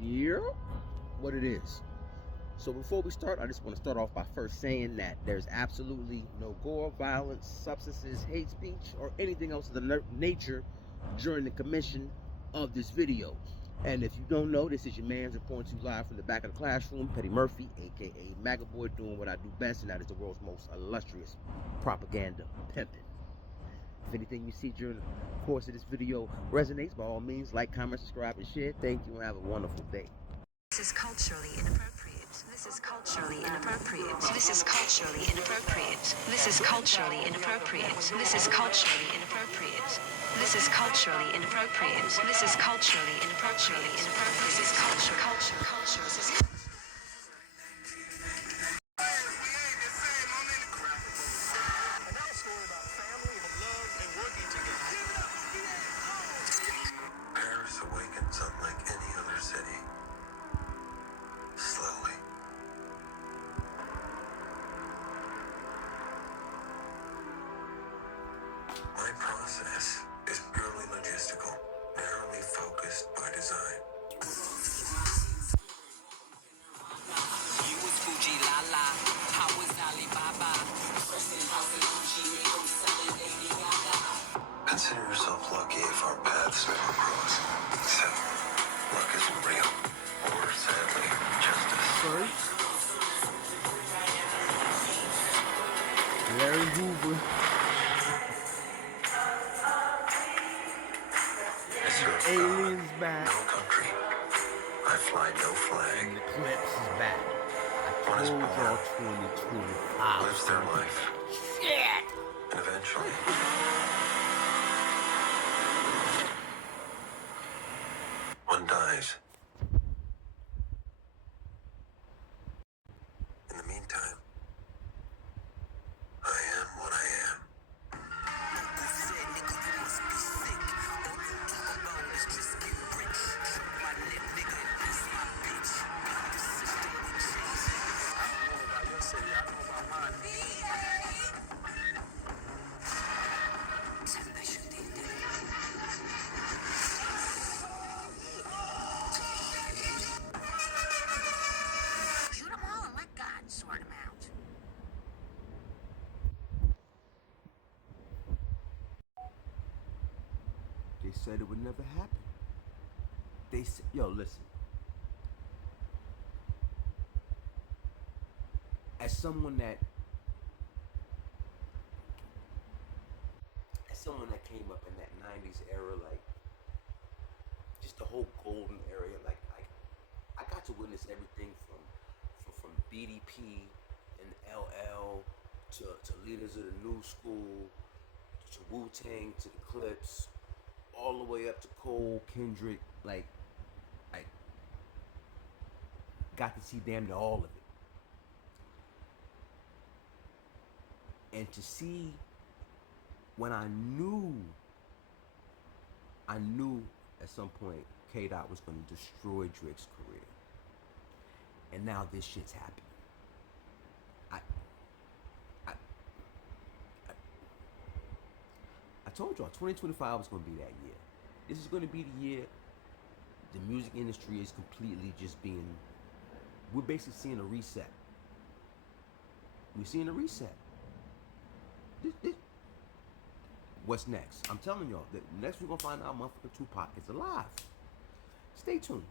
Yeah, what it is. So before we start, I just want to start off by first saying that there's absolutely no gore, violence, substances, hate speech, or anything else of the nature during the commission of this video. And if you don't know, this is your man's reporting to you live from the back of the classroom, Petty Murphy, aka MAGA Boy, doing what I do best, and that is the world's most illustrious propaganda pimping. If anything you see during the course of this video resonates, by all means, like, comment, subscribe, and share. Thank you, and have a wonderful day. This is culturally inappropriate. This is culturally inappropriate. This is culturally inappropriate. This is culturally inappropriate. This is culturally inappropriate. This is culturally inappropriate. This is culturally inappropriate. This is culture. This is Paris awakens unlike any other city. Slowly. My process is purely logistical, narrowly focused by design. You was Fuji La La, I was Alibaba. Consider yourself lucky if our paths never cross. Except, luck isn't real. Or, sadly, justice. First, Larry Hoover. I serve Aliens God, back. no country. I fly no flag. And the clipse is back. I What is told y'all born 2025. lives their life. Shit! And eventually, one dies. In the meantime, I am what I am. shoot them all and let God sort them out. They said it would never happen. They said, yo, listen. As someone that came up in that 90s era, like, just the whole golden area, like I got to witness everything from BDP and LL to leaders of the new school, to Wu-Tang, to the Clipse, all the way up to Cole, Kendrick, like got to see damn near all of it. And to see when I knew at some point K-Dot was going to destroy Drake's career. And now this shit's happening. I told y'all 2025 was going to be that year. This is going to be the year the music industry is completely just we're basically seeing a reset. We're seeing a reset. What's next? I'm telling y'all that next we're going to find out motherfucking Tupac is alive. Stay tuned.